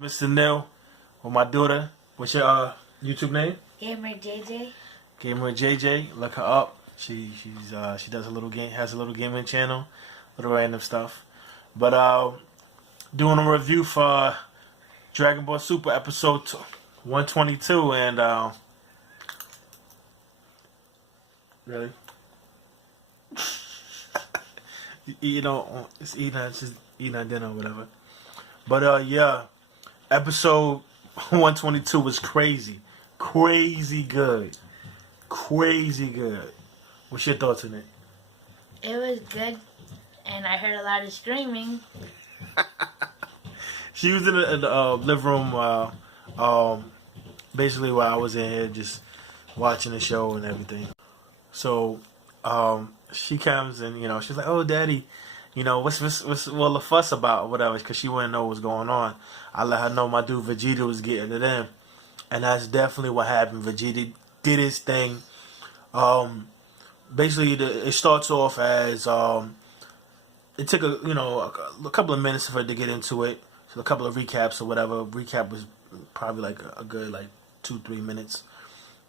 Mr. Neil with my daughter. What's your YouTube name? Gamer JJ. Gamer JJ. Look her up. She does a little game, has a little gaming channel, little random stuff. But doing a review for Dragon Ball Super episode 122, and really, you know, it's just eating our dinner or whatever. But yeah, episode 122 was crazy good. What's your thoughts on it? It was good, and I heard a lot of screaming. She was in the living room, basically while I was in here just watching the show and everything. So she comes and, you know, she's like, "Oh, Daddy, you know, what's all the fuss about or whatever?" Because she wouldn't know what's going on. I let her know my dude Vegeta was getting it in, and that's definitely what happened. Vegeta did his thing. Basically, it starts off as it took a couple of minutes for it to get into it. So a couple of recaps or whatever. Recap was probably like a good 2-3 minutes.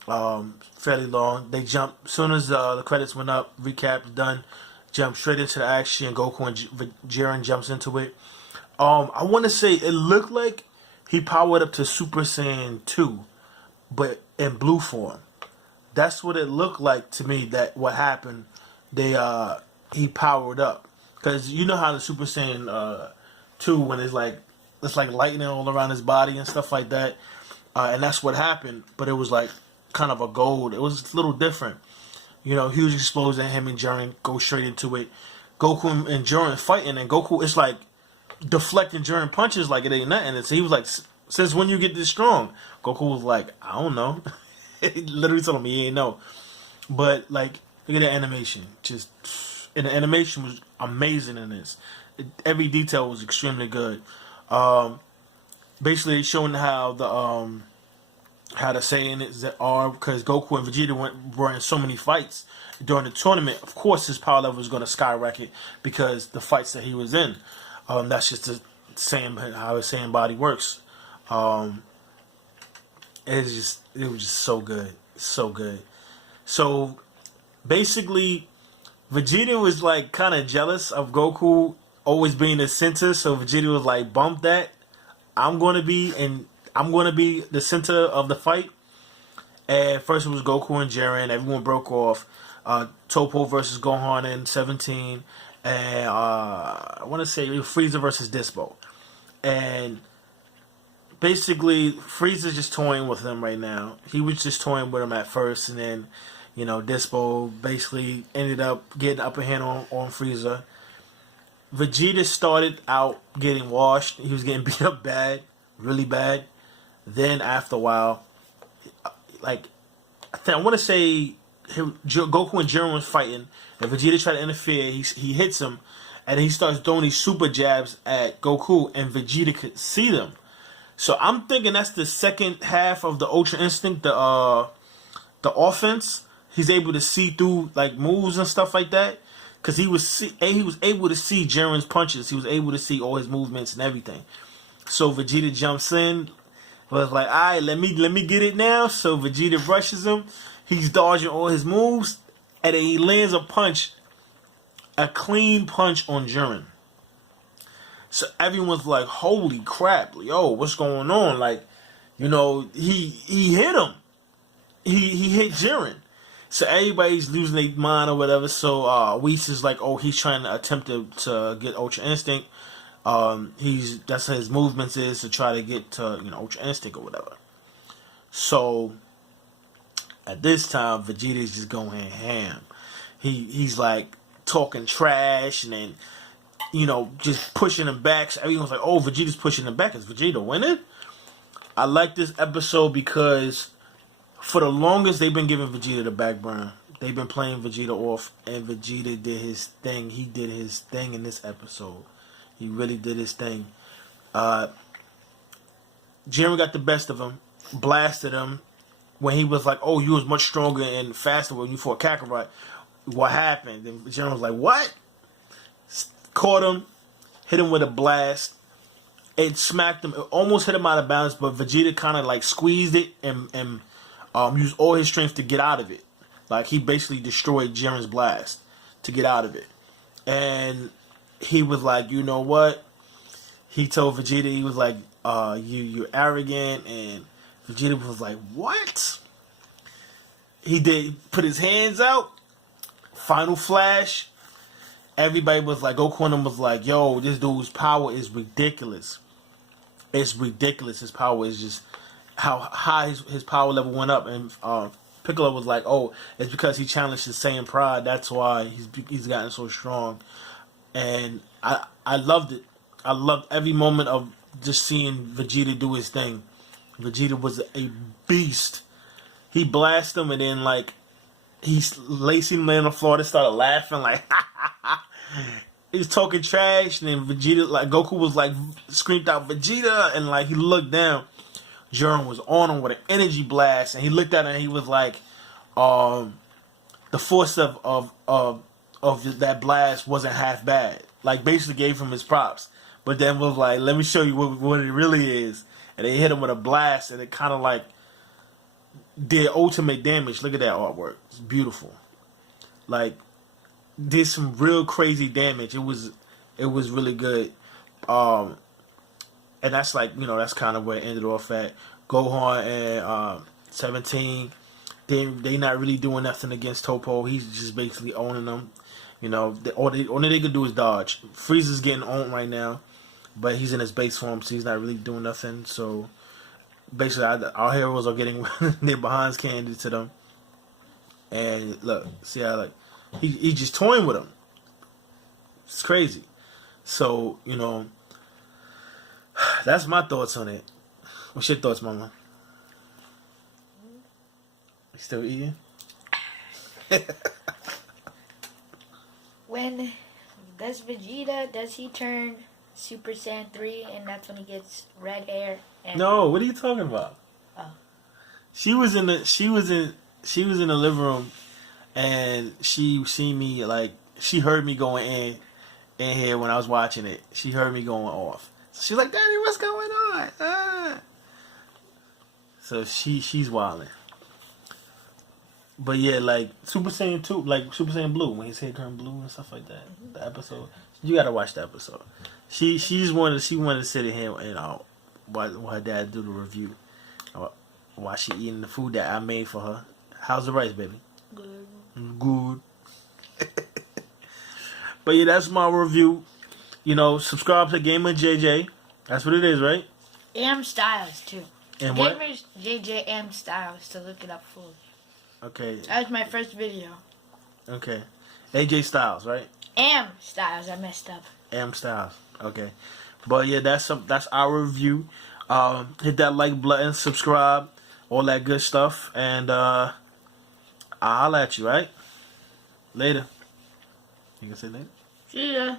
Fairly long. They jump as soon as the credits went up. Recap done. Jump straight into the action. Goku and Jiren jumps into it. I want to say it looked like he powered up to Super Saiyan 2, but in blue form. That's what it looked like to me. That what happened. He powered up, because you know how the Super Saiyan 2, when it's like lightning all around his body and stuff like that, and that's what happened. But it was like kind of a gold. It was a little different. You know, huge explosion. Him and Jiren go straight into it. Goku and Jiren fighting, and Goku is like deflecting Jiren punches like it ain't nothing. And so he was like, "Since when you get this strong?" Goku was like, "I don't know." He literally told him he ain't know. But like, look at the animation. And the animation was amazing in this. Every detail was extremely good. Basically showing how the Saiyans are, because Goku and Vegeta were in so many fights during the tournament. Of course, his power level was going to skyrocket because the fights that he was in. That's just the how his Saiyan body works. It was just so good, so good. So basically, Vegeta was like kind of jealous of Goku always being the center. So Vegeta was like, "Bump that. I'm going to be the center of the fight." And first it was Goku and Jiren. Everyone broke off. Toppo versus Gohan in 17, and I want to say Frieza versus Dispo. And basically, Frieza's just toying with him right now. He was just toying with him at first, and then, you know, Dispo basically ended up getting the upper hand on Frieza. Vegeta started out getting washed. He was getting beat up bad, really bad. Then after a while, I want to say Goku and Jiren was fighting, and Vegeta tried to interfere. He hits him, and he starts throwing these super jabs at Goku, and Vegeta could see them. So I'm thinking that's the second half of the Ultra Instinct, the offense. He's able to see through like moves and stuff like that, because he was able to see Jiren's punches. He was able to see all his movements and everything. So Vegeta jumps in, was like, "All right, let me get it now." So Vegeta rushes him. He's dodging all his moves, and then he lands a clean punch on Jiren. So everyone's like, "Holy crap, yo, what's going on?" Like, you know, he hit him. He hit Jiren. So everybody's losing their mind or whatever. So Whis is like, "Oh, he's trying to attempt to get Ultra Instinct. That's what his movements is, to try to get to, you know, Ultra Instinct or whatever." So at this time, Vegeta's just going ham. He's like talking trash, and then, you know, just pushing him back. So everyone's like, "Oh, Vegeta's pushing him back. Is Vegeta winning?" I like this episode because for the longest they've been giving Vegeta the back burner. They've been playing Vegeta off, and Vegeta did his thing. He did his thing in this episode. He really did his thing. Jiren got the best of him, blasted him when he was like, "Oh, you was much stronger and faster when you fought Kakarot. What happened?" And Jiren was like, "What?" Caught him, hit him with a blast, it smacked him. It almost hit him out of balance, but Vegeta kind of like squeezed it and used all his strength to get out of it. Like he basically destroyed Jiren's blast to get out of it. And he was like, you know what? He told Vegeta, he was like, you're arrogant. And Vegeta was like, what? He did put his hands out. Final flash. Everybody was like, Goku and him was like, yo, this dude's power is ridiculous. It's ridiculous. His power is just how high his power level went up. And Piccolo was like, oh, it's because he challenged his Saiyan pride. That's why he's gotten so strong. And I loved it. I loved every moment of just seeing Vegeta do his thing. Vegeta was a beast. He blasted him and then like he's lacing him on the floor. They started laughing like he was talking trash, and then Vegeta, like Goku was like screamed out Vegeta, and like he looked down. Jiren was on him with an energy blast, and he looked at him and he was like, the force of that blast wasn't half bad. Like basically gave him his props, but then was like, let me show you what it really is. And they hit him with a blast, and it kind of like did ultimate damage. Look at that artwork; it's beautiful. Like did some real crazy damage. It was really good. And that's like, you know, that's kind of where it ended off at. Gohan and 17, they not really doing nothing against Toppo. He's just basically owning them. You know, all they could do is dodge. Frieza's getting owned right now, but he's in his base form, so he's not really doing nothing. So basically, our heroes are getting their behinds handed to them. And look, see how like he's just toying with them. It's crazy. So, you know, that's my thoughts on it. What's your thoughts, Mama? You still eating? When does he turn Super Saiyan 3 and that's when he gets red hair? And No, what are you talking about? Oh. She was in the living room, and she seen me, like she heard me going in here when I was watching it. She heard me going off. So she's like, Daddy, what's going on? So she's wilding. But yeah, like Super Saiyan 2, like Super Saiyan Blue, when his hair turned blue and stuff like that. The episode, you gotta watch the episode. She wanted to sit in here and watch her dad do the review while she eating the food that I made for her. How's the rice, baby? Good. But yeah, that's my review. You know, subscribe to Gamer JJ. That's what it is, right? Am Styles too. And what? Gamers JJ Am Styles, to look it up fully. Okay. That was my first video. Okay. AJ Styles, right? Am Styles, I messed up. Am Styles. Okay. But yeah, that's our review. Hit that like button, subscribe, all that good stuff, and I'll holla at you, right? Later. You can say later? See ya.